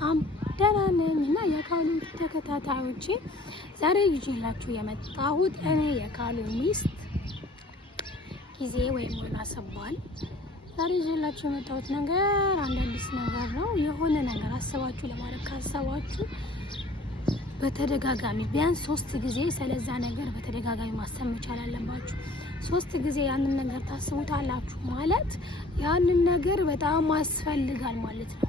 በጣም ደህና ነኝ እና የካሉ ተከታታዮቼ ዛሬ ይዤላችሁ የመጣሁት እኔ የካሉ ሚስት ጊዜ ወይም ወላሰባል ዛሬ ይዤላችሁ የመጣሁት ነገር አንድ አዲስ ነገር ነው። የሆነ ነገር አሰባችሁ ለማድረግ ካሰባችሁ በተደጋጋሚ ቢያንስ 3 ጊዜ ስለዛ ነገር በተደጋጋሚ ማሰብ መቻል አለባችሁ። 3 ጊዜ ያንን ነገር ታስቡታላችሁ ማለት ያንን ነገር በጣም ያስፈልጋል ማለት ነው።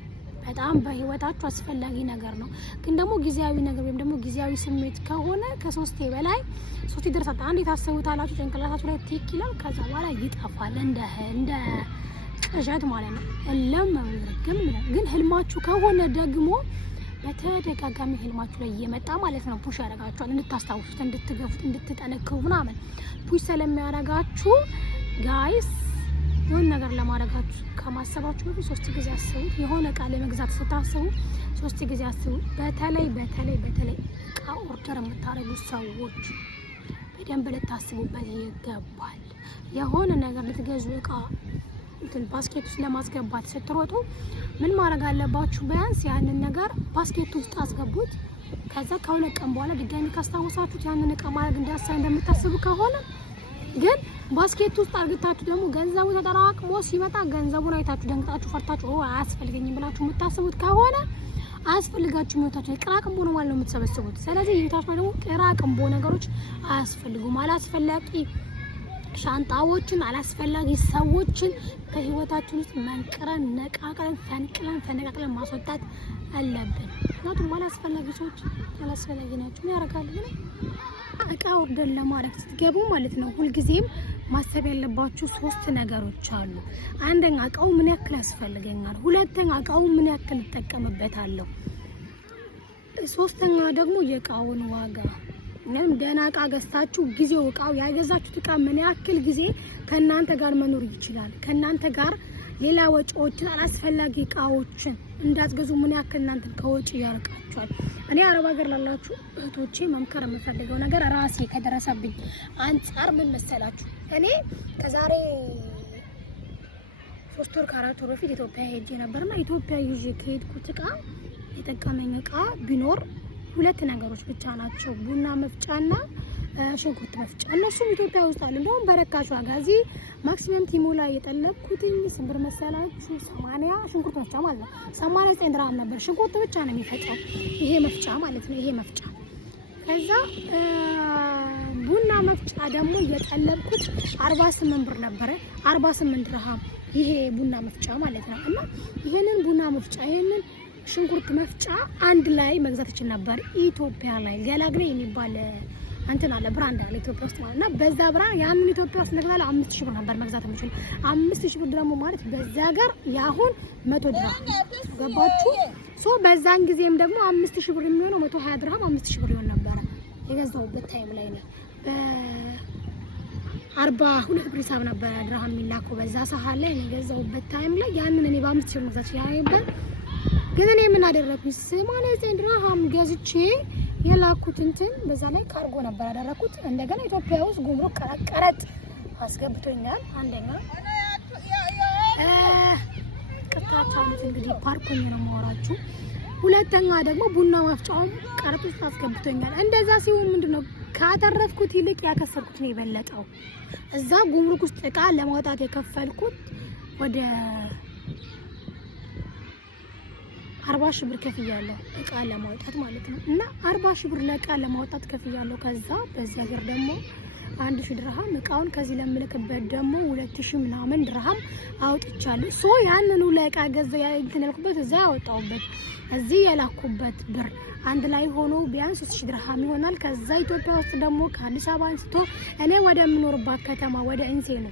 በጣም በህይወታችሁ አስፈላጊ ነገር ነው። ግን ደግሞ ጊዜያዊ ነገር ወይም ደግሞ ጊዜያዊ ስሜት ከሆነ ከ3 በላይ 3 ይደርሳል። አንዴ ታስቡታላችሁ ጭንቅላታችሁ ላይ ቲክ ይላል፣ ከዛ በኋላ ይጠፋል እንደ ቅዠት ማለት ነው። ግን ህልማችሁ ከሆነ ደግሞ በተደጋጋሚ ህልማችሁ ላይ እየመጣ ማለት ነው ፑሽ ያደርጋችኋል። እንድታስታውሱት፣ እንድትገፉት፣ እንድትጠነክሩ ምናምን ፑሽ ስለሚያደርጋችሁ ጋይስ የሆነ ነገር ለማድረጋችሁ ከማሰባችሁ በፊት 3 ጊዜ አስቡት። የሆነ እቃ ለመግዛት ስታስቡ 3 ጊዜ አስቡ። በተለይ እቃ ኦርደር የምታደርጉ ሰዎች በደንብ ልታስቡበት ይገባል። የሆነ ነገር ልትገዙ እቃ ባስኬት ውስጥ ለማስገባት ስትሮጡ ምን ማድረግ አለባችሁ? ቢያንስ ያንን ነገር ባስኬት ውስጥ አስገቡት። ከዛ ከሆነ ቀን በኋላ ድጋሚ ካስታወሳችሁት ያንን እቃ ማድረግ እንደምታስቡ ከሆነ ግን ባስኬት ውስጥ አርግታችሁ ደግሞ ገንዘቡ ተጠራቅሞ ሲመጣ ገንዘቡን አይታችሁ ደንግጣችሁ ፈርታችሁ አያስፈልገኝም ብላችሁ የምታስቡት ከሆነ አያስፈልጋችሁም። ህይወታችሁ ቅራቅንቦ ነው ማለት ነው የምትሰበስቡት። ስለዚህ ህይወታችሁ ደግሞ ቅራቅንቦ ነገሮች አያስፈልጉም። አላስፈላጊ ሻንጣዎችን፣ አላስፈላጊ ሰዎችን ከህይወታችን ውስጥ መንቅረን ነቃቅለን ፈነቃቅለን ማስወጣት አለብን። ምክንያቱም አላስፈላጊ ሰዎች አላስፈላጊ ናቸው። ምን ያደርጋሉ? እቃ ኦርደር ለማድረግ ስትገቡ ማለት ነው ሁልጊዜም ማሰብ ያለባችሁ 3 ነገሮች አሉ። አንደኛ እቃው ምን ያክል ያስፈልገኛል፣ ሁለተኛ እቃው ምን ያክል እጠቀምበታለሁ፣ ሶስተኛ ደግሞ የእቃውን ዋጋ ነው። ደህና እቃ ገዝታችሁ ጊዜው እቃው ያገዛችሁት እቃ ምን ያክል ጊዜ ከናንተ ጋር መኖር ይችላል፣ ከናንተ ጋር ሌላ ወጪዎችን አላስፈላጊ እቃዎችን እንዳትገዙ ምን ያክል እናንተ ከወጪ ያርቃችኋል። እኔ አረብ ሀገር ላላችሁ እህቶቼ መምከር የምፈልገው ነገር ራሴ ከደረሰብኝ አንጻር ምን መሰላችሁ? እኔ ከዛሬ 3 ወር ከ4 ወር በፊት ኢትዮጵያ ሄጄ ነበርና ኢትዮጵያ ይዤ ከሄድኩት እቃ የጠቀመኝ እቃ ቢኖር 2 ነገሮች ብቻ ናቸው። ቡና መፍጫና ሽንኩርት መፍጫ። እነሱም ኢትዮጵያ ውስጥ አሉ። እንደውም በረካሽ ዋጋ እዚህ ማክሲመም ቲሞ ላይ የጠለብኩትኝ ስንት ብር መሰላችሁ? 80 ሽንኩርት መፍጫ ማለት ነው 89 ድርሃም ነበር። ሽንኩርት ብቻ ነው የሚፈጨው ይሄ መፍጫ ማለት ነው። ይሄ መፍጫ ከዛ ቡና መፍጫ ደግሞ የጠለብኩት 48 ብር ነበረ። 48 ድርሃም ይሄ ቡና መፍጫ ማለት ነው። እና ይሄንን ቡና መፍጫ ይሄንን ሽንኩርት መፍጫ አንድ ላይ መግዛት ይችል ነበር ኢትዮጵያ ላይ። ገላግሌ የሚባል አንተና አለ ብራንድ አለ ኢትዮጵያ ውስጥ ማለት ነው። በዛ ብራንድ ያንን ኢትዮጵያ ውስጥ ነግዛለ 5000 ብር ነበር መግዛት የምችል። 5000 ብር ደግሞ ማለት በዛ ሀገር ያሁን 100 ድርሃም ገባችሁ? በዛን ጊዜም ደግሞ 5000 ብር የሚሆነው 120 ድርሃም 5000 ብር ይሆን ነበር የገዛውበት ታይም ላይ ነው። በ42 ብር ሂሳብ ነበር ድርሃም የሚላከው በዛ ሰሃን ላይ የገዛውበት ታይም ላይ ያንን እኔ በ5000 ብር መግዛት ያይበል። ግን እኔ ምን አደረኩኝ? 89 ድርሃም ገዝቼ የላኩት እንትን በዛ ላይ ካርጎ ነበር ያደረኩት። እንደገና ኢትዮጵያ ውስጥ ጉምሩክ ቀረጥ አስገብቶኛል። አንደኛ ቀጣጣነት እንግዲህ ፓርኮኝ ነው ማወራችሁ። ሁለተኛ ደግሞ ቡና ማፍጫውን ቀረጥ አስገብቶኛል። እንደዛ ሲሆን ምንድነው ካተረፍኩት ይልቅ ያከሰርኩት ነው የበለጠው። እዛ ጉምሩክ ውስጥ እቃ ለማውጣት የከፈልኩት ወደ 40 ሺህ ብር ከፍያለሁ እቃ ለማውጣት ማለት ነው። እና 40 ሺህ ብር ለእቃ ለማውጣት ከፍያለሁ። ከዛ በዚህ ሀገር ደግሞ 1000 ድርሃም እቃውን ከዚህ ለምልክበት ደግሞ 2000 ምናምን ድርሃም አውጥቻለሁ። ያንኑ ለእቃ ገዛ እንትን ያልኩበት እዛ ያወጣሁበት እዚህ የላኩበት ብር አንድ ላይ ሆኖ ቢያንስ 3000 ድርሃም ይሆናል። ከዛ ኢትዮጵያ ውስጥ ደግሞ ከአዲስ አበባ አንስቶ እኔ ወደ ምኖርባት ከተማ ወደ ኢንሴኖ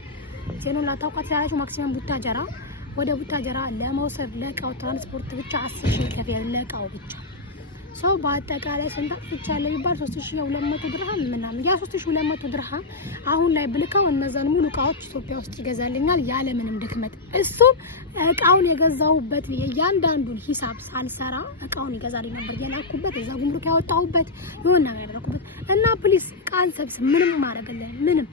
ላታውቋት ያላችሁ ማክሲመም ቡታጀራ ወደ ቡታጀራ ለመውሰድ ለእቃው ትራንስፖርት ብቻ 10000 ከፍያለሁ ለእቃው ብቻ። በአጠቃላይ ስንት አጥቻለሁ ቢባል 3200 ድርሃም ምናምን። ያ 3200 ድርሃም አሁን ላይ ብልካው እነዛን ሙሉ እቃዎች ኢትዮጵያ ውስጥ ይገዛልኛል ያለ ምንም ድክመት። እሱም እቃውን የገዛውበት የእያንዳንዱን ሂሳብ ሳልሰራ እቃውን ይገዛልኝ ነበር የላኩበት እዛ ጉምሩክ ያወጣሁበት ይሆን ነገር ያደረኩበት። እና ፕሊስ ቃል ሰብስ ምንም ማረግልኝ ምንም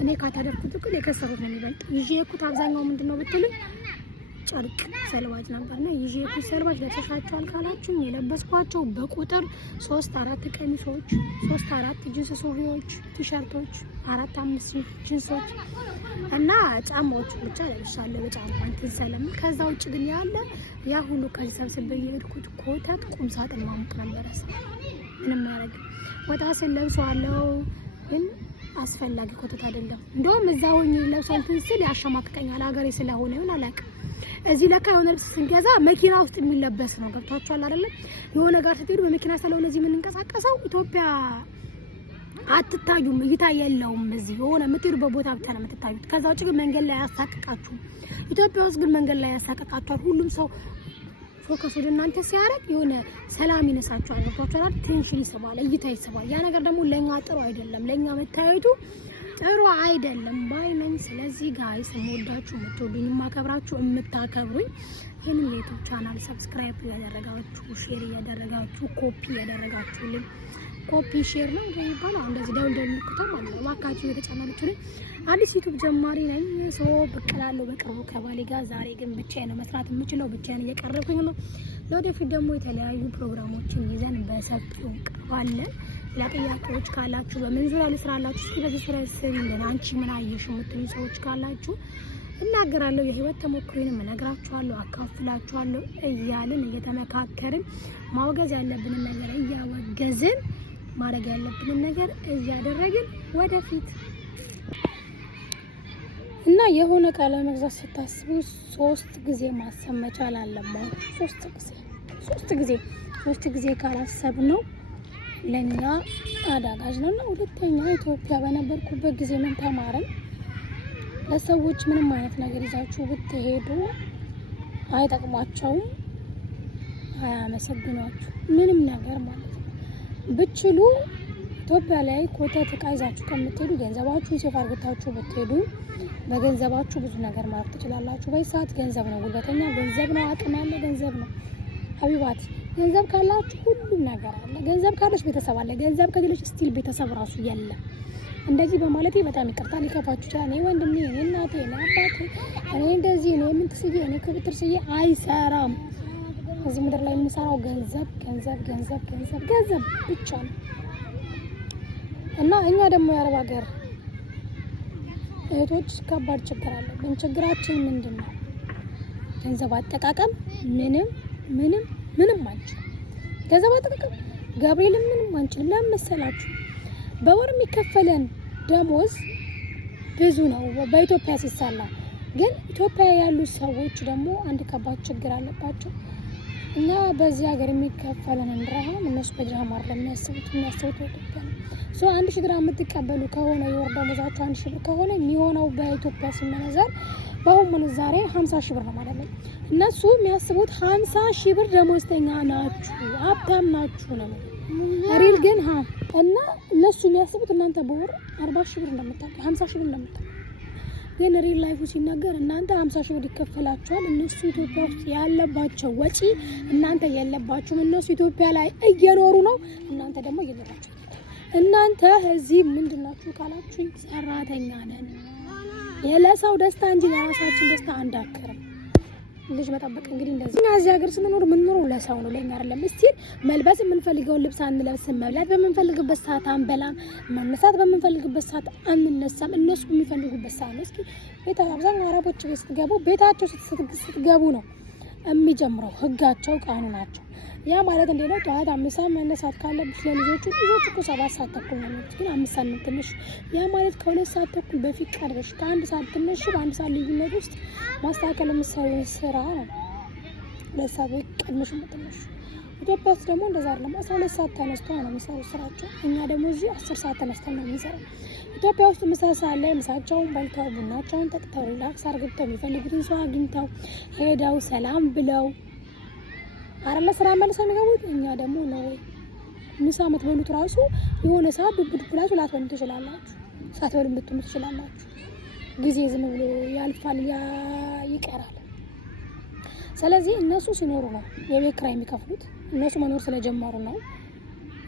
እኔ ካታደርኩት ግን የከሰሩት ነው የሚበልጥ። ይዤ የኩት አብዛኛው ምንድነው ብትሉኝ ጨርቅ ሰልባጅ ነበርና ይዤ ሰልባጅ ለተሻቸዋል ካላችሁ የለበስኳቸው በቁጥር 3-4 ቀሚሶች፣ 3-4 ጂንስ ሱሪዎች፣ ቲሸርቶች፣ 4-5 ጂንሶች እና ጫማዎች ብቻ ለብሻለሁ። በጫማ እንትን ሰለም ከዛ ውጭ ግን ያለ ያ ሁሉ ከዚህ ሰብስቤ የሄድኩት ኮተት ቁም ሳጥን ማሙቅ ነበረ። ምንም ያረግ ወጣ ስል ለብሰዋለሁ ግን አስፈላጊ ኮተት አይደለም። እንደውም እዛው ለብሰን ትንስል ያሸማቅቀኛል። ሀገሬ ስለሆነ ይሁን አላውቅም። እዚህ ለካ የሆነ ልብስ ስንገዛ መኪና ውስጥ የሚለበስ ነው። ገብታችኋል አይደለም? የሆነ ጋር ስትሄዱ በመኪና ስለሆነ እዚህ የምንንቀሳቀሰው ኢትዮጵያ አትታዩም፣ እይታ የለውም። እዚህ የሆነ የምትሄዱበት ቦታ ብቻ ነው የምትታዩት። ከዛ ውጭ ግን መንገድ ላይ ያሳቅቃችሁ። ኢትዮጵያ ውስጥ ግን መንገድ ላይ ያሳቅቃችኋል። ሁሉም ሰው ፎከስ ወደ እናንተ ሲያረግ የሆነ ሰላም ይነሳችኋል። ገብታችኋል? ቴንሽን ይስባል፣ እይታ ይስባል። ያ ነገር ደግሞ ለኛ ጥሩ አይደለም። ለኛ መታየቱ ጥሩ አይደለም ባይነኝ። ስለዚህ ጋይስ የምወዳችሁ የምትወዱኝ የማከብራችሁ የምታከብሩኝ ይሄንን የዩቲዩብ ቻናል ሰብስክራይብ ያደረጋችሁ ሼር ያደረጋችሁ ኮፒ ያደረጋችሁልኝ ኮፒ ሼር ነው የሚባለው እንደዚህ ደውል ምልክቱም አለ ማካችሁ የተጨመሩልኝ አዲስ ዩቲዩብ ጀማሪ ነኝ። ሶ በቀላለው በቅርቡ ከባሌ ጋር ዛሬ ግን ብቻዬን ነው መስራት የምችለው፣ ብቻዬን እየቀረብኩኝ ነው። ለወደፊት ደግሞ የተለያዩ ፕሮግራሞችን ይዘን በሰፊው እንቀርባለን። ለጥያቄዎች ካላችሁ በምን ዙሪያ ልስራላችሁ እስኪ በዚህ ዙሪያ ስለኝ አንቺ ምን አየሽ የምትሉኝ ሰዎች ካላችሁ እናገራለሁ። የህይወት ተሞክሮዬንም እነግራችኋለሁ፣ አካፍላችኋለሁ። እያልን እየተመካከርን ማውገዝ ያለብንን ነገር እያወገዝን ማድረግ ያለብንን ነገር እያደረግን ወደፊት እና የሆነ ቃል መግዛት ስታስቡ 3 ጊዜ ማሰብ መቻል አለባችሁ። 3 ጊዜ ካላሰብነው ለኛ አዳጋጅ ነውና። ሁለተኛ ኢትዮጵያ በነበርኩበት ጊዜ ምን ተማረን? ለሰዎች ምንም አይነት ነገር ይዛችሁ ብትሄዱ አይጠቅሟቸውም፣ አያመሰግኗችሁ ምንም ነገር ማለት ነው። ብችሉ ኢትዮጵያ ላይ ኮተት ዕቃ ይዛችሁ ከምትሄዱ ገንዘባችሁ ሴፍ አድርጋችሁ ብትሄዱ በገንዘባችሁ ብዙ ነገር ማድረግ ትችላላችሁ። በሰዓት ገንዘብ ነው፣ ጉልበተኛ ገንዘብ ነው፣ አቅም ያለ ገንዘብ ነው። ሀቢባት ገንዘብ ካላችሁ ሁሉም ነገር አለ። ገንዘብ ካለሽ ቤተሰብ አለ። ገንዘብ ከሌለሽ ስቲል ቤተሰብ ራሱ የለም። እንደዚህ በማለቴ በጣም ይቅርታ ሊከፋችሁ ይችላል። እኔ ወንድሜ፣ እኔ እናቴ፣ እኔ አባቴ፣ እኔ እንደዚህ እኔ ምን ትስዬ እኔ ክብትር ስዬ አይሰራም። እዚህ ምድር ላይ የምሰራው ገንዘብ ገንዘብ ገንዘብ ገንዘብ ገንዘብ ብቻ ነው። እና እኛ ደግሞ የአረብ ሀገር እህቶች ከባድ ችግር አለብን። ችግራችን ምንድን ነው? ገንዘብ አጠቃቀም ምንም አንችልም። ገንዘብ አጠቃቀም ገብርኤል ምንም አንችልም። ለምን መሰላችሁ? በወር የሚከፈለን ደሞዝ ብዙ ነው በኢትዮጵያ ሲሳላ። ግን ኢትዮጵያ ያሉ ሰዎች ደግሞ አንድ ከባድ ችግር አለባቸው። እና በዚህ ሀገር የሚከፈለንን ድርሃም እነሱ በድርሃም አይደለም የሚያስቡት ኢትዮጵያ ነው። ሶ 1000 ድርሃም የምትቀበሉ ከሆነ የወር ደሞዛችሁ 1000 ብር ከሆነ የሚሆነው በኢትዮጵያ ሲመነዘር በአሁኑ ምንዛሬ 50 ሺህ ብር ነው ማለት ነው። እነሱ የሚያስቡት 50 ሺህ ብር ደሞዝተኛ ናችሁ፣ ሀብታም ናችሁ ነው ሪል ግን እና እነሱ የሚያስቡት እናንተ በወር 40 ሺህ ብር እንደምታውቁ 50 ሺህ ብር እንደምታውቁ ግን ሪል ላይፉ ሲነገር እናንተ 50 ሺህ ብር ይከፈላቸዋል። እነሱ ኢትዮጵያ ውስጥ ያለባቸው ወጪ እናንተ የለባችሁም። እነሱ ኢትዮጵያ ላይ እየኖሩ ነው፣ እናንተ ደግሞ እየኖራችሁ። እናንተ እዚህ ምንድናችሁ ካላችሁ ሰራተኛ ነን። የለሰው ደስታ እንጂ ለራሳችን ደስታ አንዳከርም። ልጅ መጠበቅ እንግዲህ እንደዚህ እኛ እዚህ ሀገር ስንኖር የምንኖረው ለሰው ነው፣ ለኛ አይደለም። እስቲ መልበስ የምንፈልገውን ልብስ አንለብስም፣ መብላት በምንፈልግበት ሰዓት አንበላም፣ መነሳት በምንፈልግበት ሰዓት አንነሳም። እነሱ በሚፈልጉበት ሰዓት ነው። እስኪ አብዛኛው አረቦች ቤት ስትገቡ ቤታቸው ስትገቡ ነው የሚጀምረው ህጋቸው፣ ቃኑናቸው። ያ ማለት እንዴት ነው? ጠዋት 5 ሰዓት መነሳት ካለብሽ ለልጆቹ እኮ 7 ሰዓት ተኩል ነው፣ ግን 5 ሰዓት ነው ትንሽ። ያ ማለት ከ2 ሰዓት ተኩል በፊት ቀርበሽ ከ1 ሰዓት ትንሽ በ1 ሰዓት ልዩነት ውስጥ ማስተካከል የምትሰሪው ስራ ነው። 2 ሰዓት ወይ ቀድመሽ ትንሽ። ኢትዮጵያ ውስጥ ደግሞ እንደዛ አይደለም። 12 ሰዓት ተነስተው ነው የሚሰሩት ስራቸው። እኛ ደግሞ እዚህ 10 ሰዓት ተነስተን ነው የምንሰራው። ኢትዮጵያ ውስጥ ምሳ ሰዓት ላይ ምሳቸውን በልተው ቡናቸውን ጠጥተው ሪላክስ አድርገው የሚፈልጉትን ሰው አግኝተው ሄደው ሰላም ብለው አረለ ስራ መልሰው የሚገቡት። እኛ ደግሞ ነው ምሳ የምትበሉት ራሱ የሆነ ሰዓት ብላችሁ ላትበሉ ትችላላችሁ፣ ሳትበሉ ልትሉ ትችላላችሁ። ጊዜ ዝም ብሎ ያልፋል፣ ይቀራል። ስለዚህ እነሱ ሲኖሩ ነው የቤት ኪራይ የሚከፍሉት። እነሱ መኖር ስለጀመሩ ነው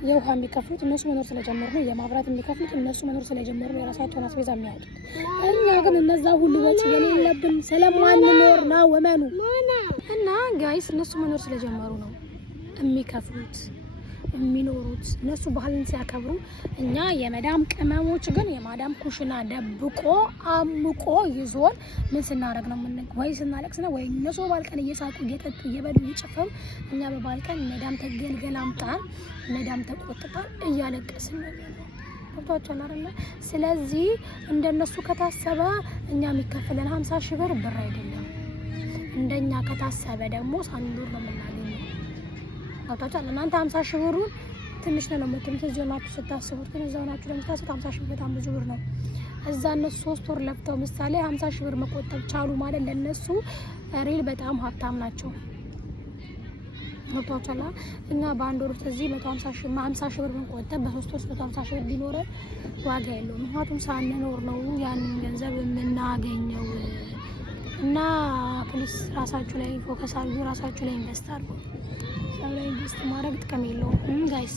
የውሃ የሚከፍሉት እነሱ መኖር ስለጀመሩ ነው። የማብራት የሚከፍሉት እነሱ መኖር ስለጀመሩ ነው። የራሳቸውን አስቤዛ የሚያወጡት። እኛ ግን እነዛ ሁሉ ወጪ የሌለብን ስለማንኖር ነው ወመኑ እና ጋይስ እነሱ መኖር ስለጀመሩ ነው የሚከፍሉት የሚኖሩት እነሱ ባህልን ሲያከብሩ። እኛ የመዳም ቅመሞች ግን የማዳም ኩሽና ደብቆ አምቆ ይዞን ምን ስናደርግ ነው ወይ ስናለቅስ ነው ወይ እነሱ ባልቀን እየሳቁ እየጠጡ እየበሉ እየጨፈሩ እኛ በባልቀን መዳም ተገልገላምጣን መዳም ተቆጥጣን እያለቀስን ነው ገብቷችኋል አይደል? ስለዚህ እንደነሱ ከታሰበ እኛ የሚከፈለን 50,000 ብር አይደለም። እንደኛ ከታሰበ ደግሞ ሳንኖር ነው የምናገኘው። ገብቷችኋል? እናንተ 50,000 ብሩን ትንሽ ነው የምትሉት እዚሁ ናችሁ ስታስቡት፣ ግን እዛው ናችሁ ለምታስቡት 50,000 በጣም ብዙ ብር ነው። እዛ እነሱ 3 ወር ለፍተው ምሳሌ 50,000 ብር መቆጠብ ቻሉ ማለት ለነሱ ሪል በጣም ሀብታም ናቸው። ገብቷችኋል? እኛ በአንድ ወር ውስጥ እዚህ 150,000 ብር መቆጠብ በ3 ወር 150,000 ብር ቢኖረን ዋጋ የለውም። ምክንያቱም ሳንኖር ነው ያንን ገንዘብ የምናገኘው። እና ፕሊስ ራሳችሁ ላይ ፎከስ አድርጉ፣ ራሳችሁ ላይ ኢንቨስት አድርጉ። ሰው ላይ ኢንቨስት ማድረግ ጥቅም የለውም ጋይስ።